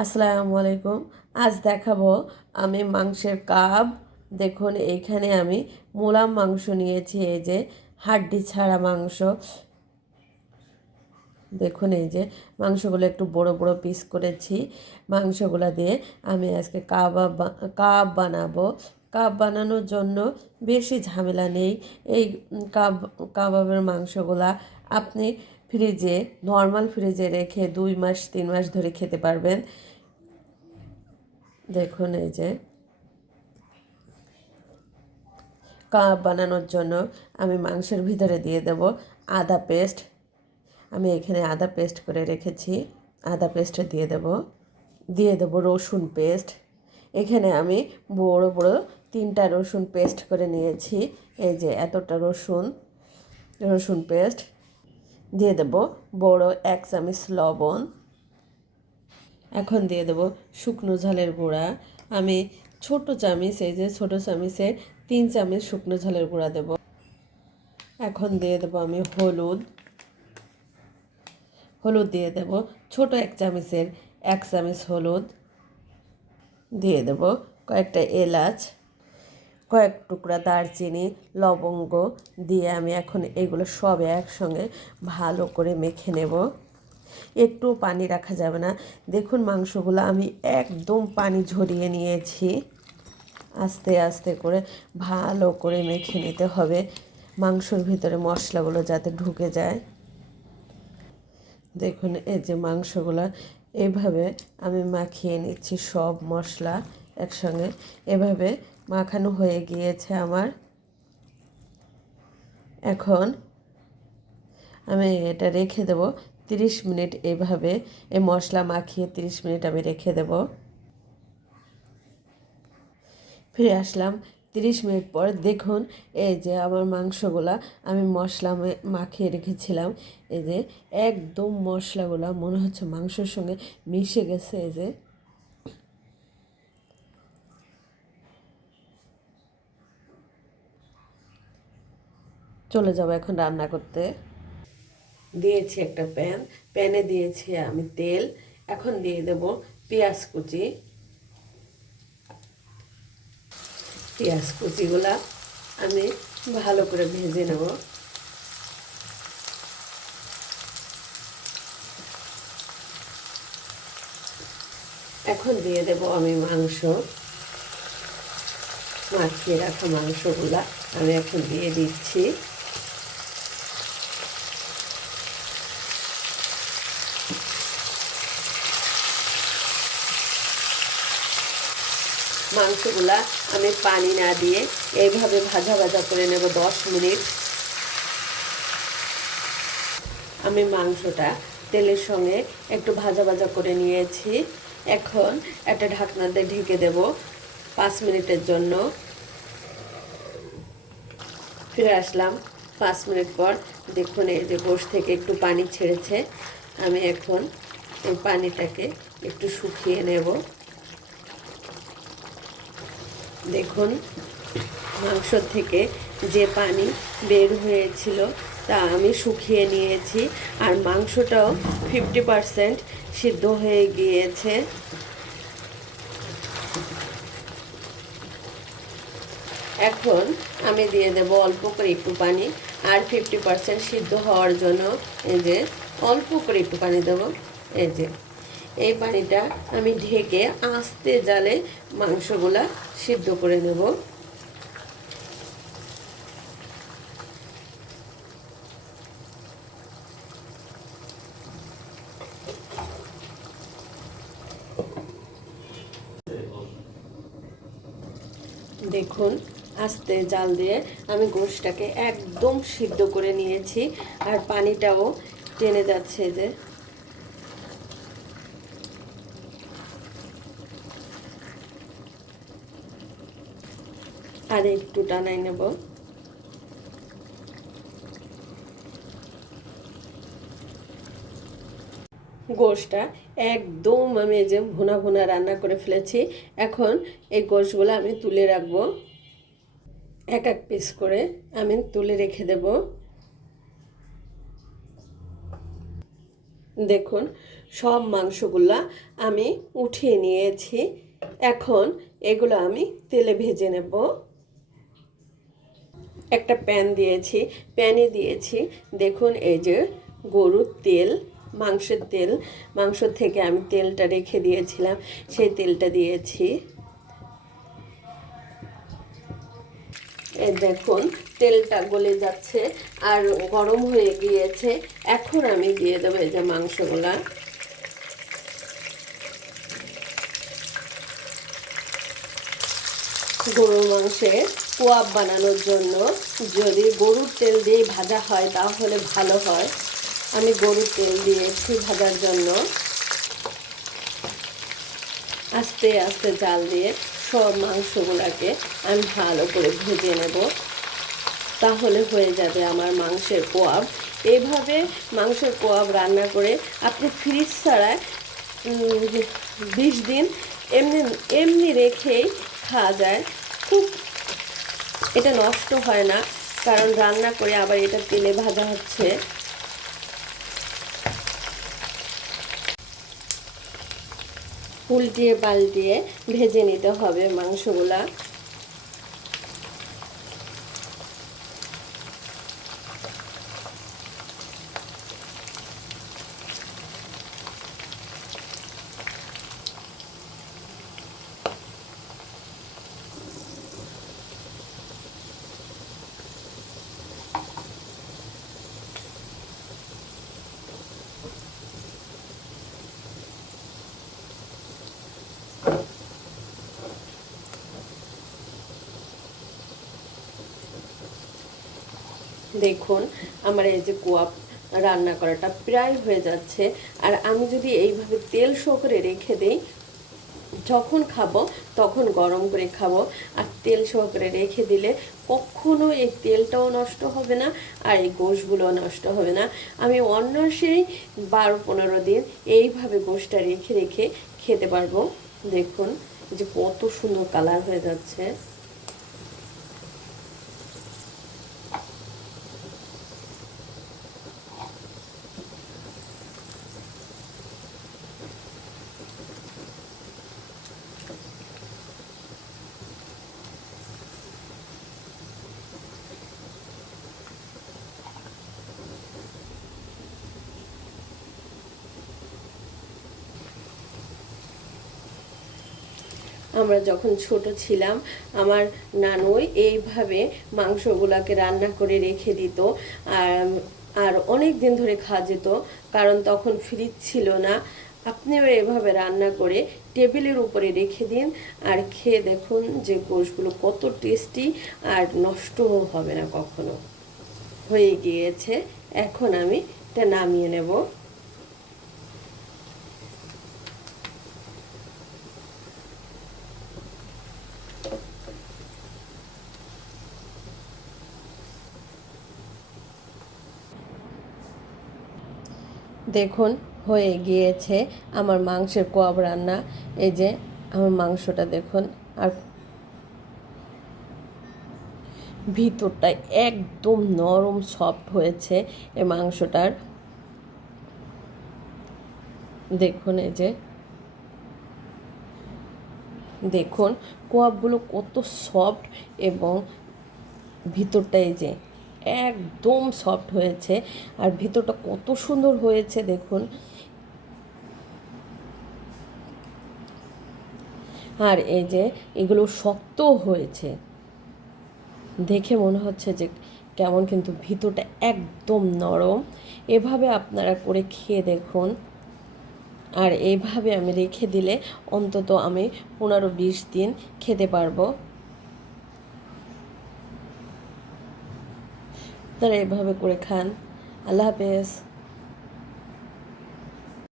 আসসালামু আলাইকুম। আজ দেখাবো আমি মাংসের কাব দেখুন এইখানে আমি মোলাম মাংস নিয়েছি, এই যে হাড্ডি ছাড়া মাংস। দেখুন, এই যে মাংসগুলো একটু বড় বড় পিস করেছি। মাংসগুলো দিয়ে আমি আজকে কাবাব কাব বানাবো। কাব বানানোর জন্য বেশি ঝামেলা নেই। এই কাব, কাবাবের মাংসগুলা আপনি ফ্রিজে নর্মাল ফ্রিজে রেখে দুই মাস, তিন মাস ধরে খেতে পারবেন। দেখুন এই যে। কাবাব বানানোর জন্য আমি মাংসের ভিতরে দিয়ে দেব আদা পেস্ট। আমি এখানে আদা পেস্ট করে রেখেছি। আদা পেস্টটা দিয়ে দেব। দিয়ে দেব রসুন পেস্ট। এখানে আমি বড় বড় তিনটা রসুন পেস্ট করে নিয়েছি। এই যে এতটা রসুন রসুন পেস্ট। দিয়ে দেব বড় এক চামচ লবণ। এখন দিয়ে দেব শুকনো ঝালের গুঁড়া। আমি ছোট চামচ, এই যে ছোটো চামচের তিন চামচ শুকনো ঝালের গুঁড়া দেব। এখন দিয়ে দেব আমি হলুদ। হলুদ দিয়ে দেব ছোট এক চামচের এক চামচ হলুদ। দিয়ে দেব কয়েকটা এলাচ। কয়েক টুকরা দারচিনি, লবঙ্গ দিয়ে আমি এখন এগুলো সব একসঙ্গে ভালো করে মেখে নেব। একটু পানি রাখা যাবে না। দেখুন মাংসগুলো আমি একদম পানি ঝরিয়ে নিয়েছি। আস্তে আস্তে করে ভালো করে মেখে নিতে হবে। মাংসর ভিতরে মশলাগুলো যাতে ঢুকে যায়। দেখুন এই যে মাংসগুলো, এভাবে আমি মাখিয়ে নিচ্ছি সব মশলা একসঙ্গে। এভাবে মাখানো হয়ে গিয়েছে আমার। এখন আমি এটা রেখে দেব। তিরিশ মিনিট এইভাবে এই মশলা মাখিয়ে তিরিশ মিনিট আমি রেখে দেব। ফিরে আসলাম। তিরিশ মিনিট পর দেখুন, এই যে আমার মাংসগুলা আমি মশলা মাখিয়ে রেখেছিলাম। এই যে একদম মশলাগুলা মনে হচ্ছে মাংসের সঙ্গে মিশে গেছে, এই যে। চলে যাব এখন রান্না করতে। দিয়েছি একটা প্যান। প্যানে দিয়েছি আমি তেল। এখন দিয়ে দেব পেঁয়াজ কুচি। পেঁয়াজ কুচিগুলা আমি ভালো করে ভেজে নেব। এখন দিয়ে দেব আমি মাংস। মাখিয়ে রাখা মাংসগুলা আমি এখন দিয়ে দিচ্ছি। মাংসগুলা আমি পানি না দিয়ে এইভাবে ভাজা ভাজা করে নেব দশ মিনিট। আমি মাংসটা তেলের সঙ্গে একটু ভাজা ভাজা করে নিয়েছি। এখন একটা ঢাকনা দিয়ে ঢেকে দেব পাঁচ মিনিটের জন্য। ফিরে আসলাম পাঁচ মিনিট পর। দেখুন এই যে গোশ থেকে একটু পানি ছেড়েছে। আমি এখন এই পানিটাকে একটু শুকিয়ে নেব। দেখুন, মাংস থেকে যে পানি বের হয়েছিল তা আমি শুকিয়ে নিয়েছি আর মাংসটাও ফিফটি পারসেন্ট সিদ্ধ হয়ে গিয়েছে। এখন আমি দিয়ে দেব অল্প করে একটু পানি আর ফিফটি পারসেন্ট সিদ্ধ হওয়ার জন্য এই যে অল্প করে একটু পানি দেবো। এই যে, এই পানিটা আমি ঢেকে আস্তে জালে মাংসগুলা সিদ্ধ করে নেব। দেখুন, আস্তে জাল দিয়ে আমি গোশটাকে একদম সিদ্ধ করে নিয়েছি, আর পানিটাও টেনে যাচ্ছে যে আর একটু টানাই নেব। গোশটা একদম আমি এই যে ভুনা ভুনা রান্না করে ফেলেছি। এখন এই গোশগুলো আমি তুলে রাখব। এক এক পিস করে আমি তুলে রেখে দেব। দেখুন, সব মাংসগুলা আমি উঠিয়ে নিয়েছি। এখন এগুলো আমি তেলে ভেজে নেব। একটা প্যান দিয়েছি, প্যানে দিয়েছি। দেখুন, এই যে গরুর তেল, মাংসের তেল। মাংস থেকে আমি তেলটা রেখে দিয়েছিলাম, সেই তেলটা দিয়েছি। দেখুন, তেলটা গলে যাচ্ছে আর গরম হয়ে গিয়েছে। এখন আমি দিয়ে দেবো এই যে মাংসগুলা। গরুর মাংসে পোয়াব বানানোর জন্য যদি গরুর তেল দিয়ে ভাজা হয় তাহলে ভালো হয়। আমি গরুর তেল দিয়েছি ভাজার জন্য। আস্তে আস্তে জাল দিয়ে সব মাংসগুলোকে আমি ভালো করে ভেজে নেব। তাহলে হয়ে যাবে আমার মাংসের কোয়াব। এইভাবে মাংসের কোয়াব রান্না করে আপনি ফ্রিজ ছাড়ায় বিশ দিন এমনি এমনি রেখেই খাওয়া যায়। খুব এটা নষ্ট হয় না, কারণ রান্না করে আবার এটা তেলে ভাজা হচ্ছে। উল্টিয়ে পাল্টিয়ে ভেজে নিতে হবে মাংসগুলা। দেখুন, আমার এই যে কোয়াপ রান্না করাটা প্রায় হয়ে যাচ্ছে। আর আমি যদি এইভাবে তেল শো করে রেখে দিই, যখন খাব তখন গরম করে খাব। আর তেল সহকারে রেখে দিলে কখনো এই তেলটাও নষ্ট হবে না, আর এই গোশগুলোও নষ্ট হবে না। আমি অন্য সেই বারো পনেরো দিন এইভাবে গোশটা রেখে রেখে খেতে পারব। দেখুন যে কত সুন্দর কালার হয়ে যাচ্ছে। আমরা যখন ছোট ছিলাম, আমার নানুই এইভাবে মাংসগুলাকে রান্না করে রেখে দিত। আর আর অনেক দিন ধরে খাওয়া যেত, কারণ তখন ফ্রিজ ছিল না। আপনিও এভাবে রান্না করে টেবিলের উপরে রেখে দিন আর খেয়ে দেখুন যে গোশগুলো কত টেস্টি আর নষ্টও হবে না কখনো। হয়ে গিয়েছে, এখন আমি এটা নামিয়ে নেব। দেখুন, হয়ে গিয়েছে আমার মাংসের কোয়াব রান্না। এই যে, আমার মাংসটা দেখুন, আর ভিতরটা একদম নরম, সফট হয়েছে এই মাংসটার। দেখুন, এই যে, দেখুন, কোয়াবগুলো কত সফট এবং ভিতরটা এই যে একদম সফট হয়েছে। আর ভিতরটা কত সুন্দর হয়েছে দেখুন। আর এই যে এগুলো শক্ত হয়েছে। দেখে মনে হচ্ছে যে কেমন কিন্তু ভিতরটা একদম নরম। এভাবে আপনারা করে খেয়ে দেখুন। আর এইভাবে আমি রেখে দিলে অন্তত আমি পনেরো বিশ দিন খেতে পারব। আপনারা এভাবে করে খান। আল্লাহ হাফেজ।